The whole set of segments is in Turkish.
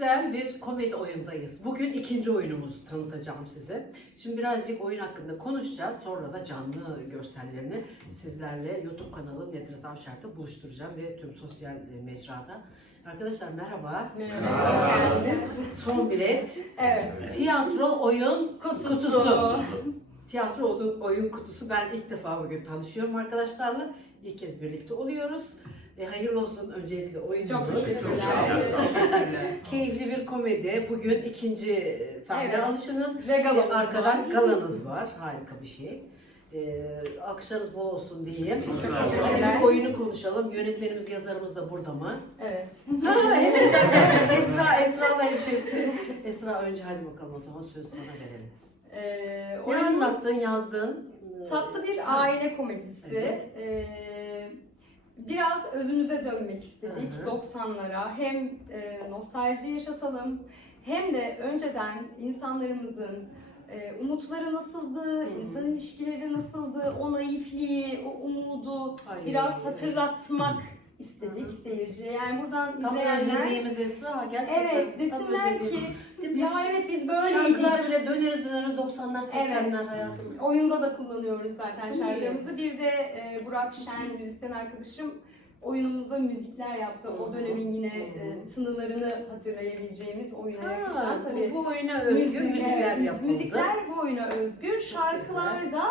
güzel bir komedi oyundayız. Bugün ikinci oyunumuzu tanıtacağım size. Şimdi birazcık oyun hakkında konuşacağız. Sonra da canlı görsellerini sizlerle YouTube kanalım Nedret Avşar'da buluşturacağım ve tüm sosyal e, mecrada. Arkadaşlar merhaba. Merhaba. Hoş geldiniz. Son bilet. Evet. Tiyatro oyun Kutusu. kutusu. Tiyatro oyun, oyun kutusu. Ben ilk defa bugün tanışıyorum arkadaşlarla. İlk kez birlikte oluyoruz. E, hayırlı olsun öncelikle oyunumuz. Çok teşekkürler. Keyifli bir komedi. Bugün ikinci sahne Evet. alışınız. Ve E, galamız arkadan var. galanız var. Harika bir şey. E, alkışlarınız bol olsun diyeyim. Çok Hadi bir oyunu konuşalım. Yönetmenimiz, yazarımız da burada mı? Evet. Ha, hepsi Esra, Esra'la hepsi. Esra önce hadi bakalım o zaman söz sana verelim. Ee, Ne oyunumuz anlattın, yazdın? tatlı bir aile komedisi. Evet. Ee, biraz özümüze dönmek istedik Hı hı. 90'lara. Hem e, nostalji yaşatalım hem de önceden insanlarımızın e, umutları nasıldı, Hı. insan ilişkileri nasıldı, o naifliği, o umudu Ay, biraz hatırlatmak istedik Hı hı. seyirciye. Yani buradan Tam izleyenler özlediğimiz Esra gerçekten. Evet, desinler ki ya evet biz böyleydik. Şarkılar bile döneriz döneriz 90'lar 80'ler Evet. hayatımız. Oyunda da kullanıyoruz zaten Çok iyi. şarkılarımızı. Bir de e, Burak Şen müzisyen arkadaşım oyunumuza müzikler yaptı. Hı O dönemin yine hı. e, hatırlayabileceğimiz oyuna Ha, yakışan tabii. bu, oyuna özgü müzik- müzikler evet, yapıldı. Müzikler bu oyuna özgü. Şarkılar da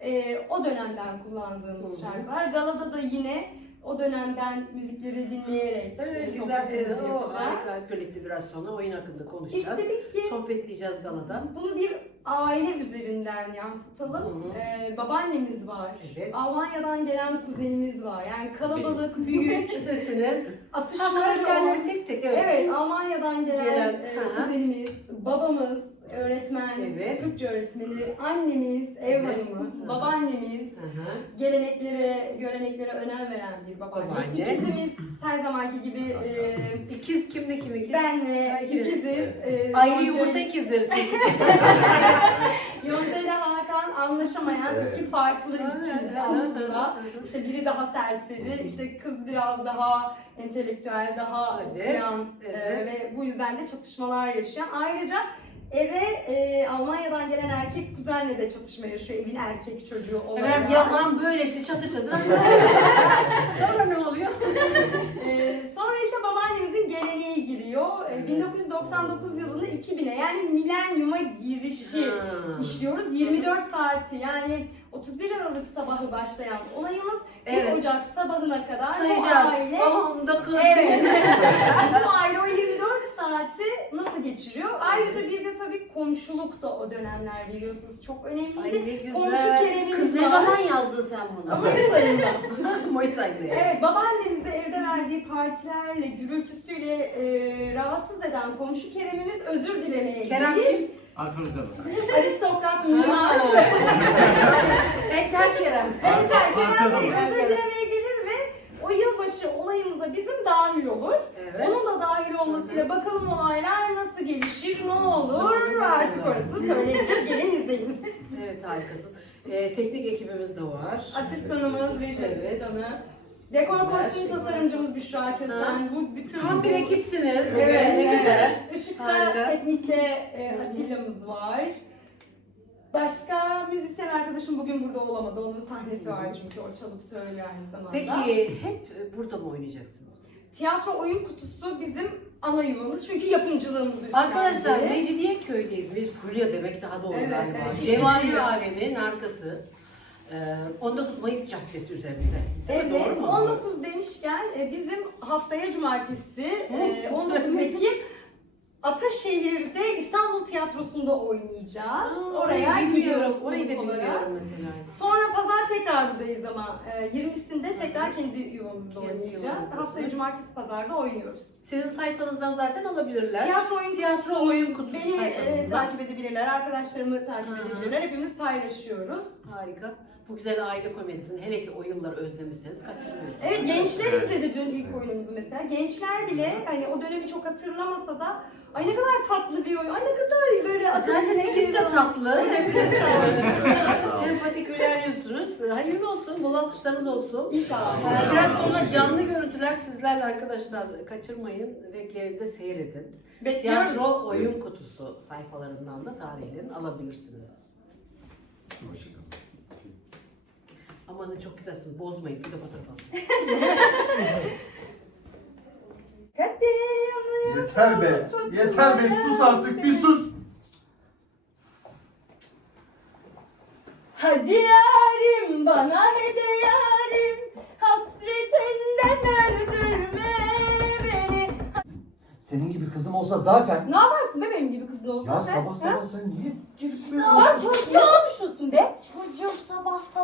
e, o dönemden kullandığımız Hı hı. şarkılar. Galada da yine o dönemden müzikleri dinleyerek Evet güzel. sohbetimizi o yapacağız. harika. Hep birlikte biraz sonra oyun hakkında konuşacağız. İstedik ki Sohbetleyeceğiz galada. Bunu bir aile üzerinden yansıtalım. Hı hı. Ee, babaannemiz var. Evet. Almanya'dan gelen kuzenimiz var. Yani kalabalık, büyük, Sesiniz. Atışmaları olan. tek tek evet. Evet, Almanya'dan gelen, Gelen, e, hı hı. kuzenimiz, babamız, öğretmen, Evet. Türkçe öğretmeni, annemiz, ev Evet. hanımı, babaannemiz, hı. geleneklere, göreneklere önem veren bir babaanne. Babaanne. İkizimiz her zamanki gibi e, İkiz kimle kim ikiz? benle Ha, ikiniz. ikiziz. E, Ayrı Yonca- yumurta ikizleri siz. Yonca ile Hakan anlaşamayan Evet. iki farklı ikiz aslında. İşte biri daha serseri, işte kız biraz daha entelektüel, daha Evet, okuyan evet. e, ve bu yüzden de çatışmalar yaşayan. Ayrıca eve e, Almanya'dan gelen erkek kuzenle de çatışma yaşıyor, evin erkek çocuğu olarak. Efendim yazan böyle işte çatır çatır. Sonra ne oluyor? Ee, sonra işte babaannemizin geleneği giriyor. Evet. 1999 yılını 2000'e yani milenyuma girişi Ha. işliyoruz. 24 saati yani 31 Aralık sabahı başlayan olayımız 1 Evet. Ocak sabahına kadar bu Sayacağız. aile 10, 9, Evet. bu aile o 24 saati nasıl geçiriyor? Ayrıca bir de tabii komşuluk da o dönemler biliyorsunuz çok Ay önemliydi. ne Komşu güzel. Kerem'imiz Kız ne var. zaman yazdın sen bunu? Mayıs ayında. Mayıs ayında. Evet, babaannemizi evde verdiği partilerle, gürültüsüyle e, rahatsız eden komşu Kerem'imiz özür dilemeye Kerem gelir. kim? Arkanızda mı? Aristokrat mimar. Enter Kerem. Enter Kerem Bey özür dilemeye yılbaşı olayımıza bizim dahil olur. Evet. Onun da dahil olmasıyla bakalım olaylar nasıl gelişir, ne olur artık orası söyleyeceğiz. Gelin izleyin. Evet harikasın. Ee, teknik ekibimiz de var. Asistanımız, reji Evet. asistanı. Dekor Sizler. kostüm tasarımcımız Büşra Kösen. Bu bütün Tam bir ekipsiniz. bugün. Evet, ne evet. güzel. Işıkta, Harika. teknikte e, Atilla'mız var. Başka müzisyen arkadaşım bugün burada olamadı. Onun sahnesi var çünkü o çalıp söylüyor aynı zamanda. Peki hep burada mı oynayacaksınız? Tiyatro oyun kutusu bizim ana yuvamız çünkü yapımcılığımız üstlendi. Arkadaşlar Mecidiye köydeyiz. Bir Fulya demek daha doğru Evet, galiba. evet, Cevahir. AVM'nin arkası. Ee, 19 Mayıs Caddesi üzerinde. Değil mi? Evet, Doğru mu? 19 demişken e, bizim haftaya cumartesi e, 19 Ekim Ataşehir'de İstanbul Tiyatrosu'nda oynayacağız. Aa, Oraya orayı gidiyoruz bilmiyorum. Orayı da konuk olarak. bilmiyorum mesela. Sonra pazar tekrar buradayız ama e, 20'sinde tekrar kendi yuvamızda Kendi oynayacağız. yuvamızdasın. Haftaya cumartesi pazarda oynuyoruz. Sizin sayfanızdan zaten alabilirler. Tiyatro oyun Tiyatro oyun kutusu Beni e, takip edebilirler, arkadaşlarımı takip Hı hı. edebilirler. Hepimiz paylaşıyoruz. Harika. Bu güzel aile komedisini hele ki o yılları özlemişseniz kaçırmıyorsunuz. Evet gençler Evet. izledi dün ilk oyunumuzu mesela. Gençler bile hani o dönemi çok hatırlamasa da ay ne kadar tatlı bir oyun. Ay ne kadar böyle Zaten ekip de tatlı. Sempatik ilerliyorsunuz. Hayırlı olsun, bol alkışlarınız olsun. İnşallah. Biraz sonra canlı görüntüler sizlerle arkadaşlar kaçırmayın ve geride seyredin. Bekliyoruz. Tiyatro oyun kutusu sayfalarından da tarihlerini alabilirsiniz. Hoşçakalın. Aman çok güzelsiniz, bozmayın. Bir de fotoğraf yanıyor. Yeter be. Yeter be. Sus artık. Bir sus. Hadi yarim bana hede yarim hasretinden öldürme beni. Senin gibi kızım olsa zaten. Ne yaparsın be benim gibi kızın olsa Ya sabah ha? sabah sen niye böyle Aa. Çocuğum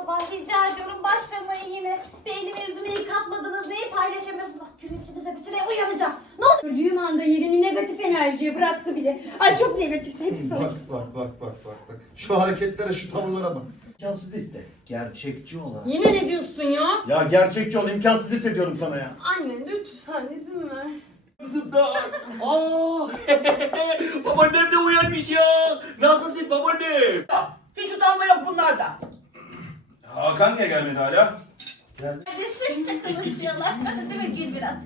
sabah rica ediyorum başlamayın yine. Bir elimi yüzümü yıkatmadınız neyi paylaşamıyorsunuz? Bak gürültünüze bütün ev uyanacağım. Ne olur Gördüğüm anda yerini negatif enerjiye bıraktı bile. Ay çok negatif. Hepsi sana. Bak bak bak bak bak bak. Şu hareketlere, şu tavırlara bak. İmkansız iste. Gerçekçi olarak. Yine ne diyorsun ya? Ya gerçekçi ol, imkansız hissediyorum sana ya. Anne lütfen izin ver. Kızımlar. Aa! babaannem de uyanmış ya. Nasılsın babaannem? Hiç utanma yok bunlarda. Hakan niye gelmedi hala? kardeşim şakalaşıyorlar. Değil mi gül biraz?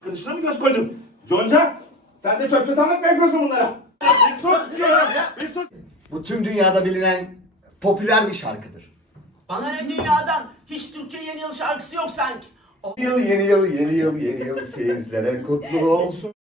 Kılıçına mı göz koydun? Conca sen de çöp çatanlık mı yapıyorsun bunlara? Bir sus diyorum ya. Bir sus. Bu tüm dünyada bilinen popüler bir şarkıdır. Bana ne dünyadan? Hiç Türkçe yeni yıl şarkısı yok sanki. Yıl yeni yıl yeni yıl yeni yıl sizlere kutlu olsun.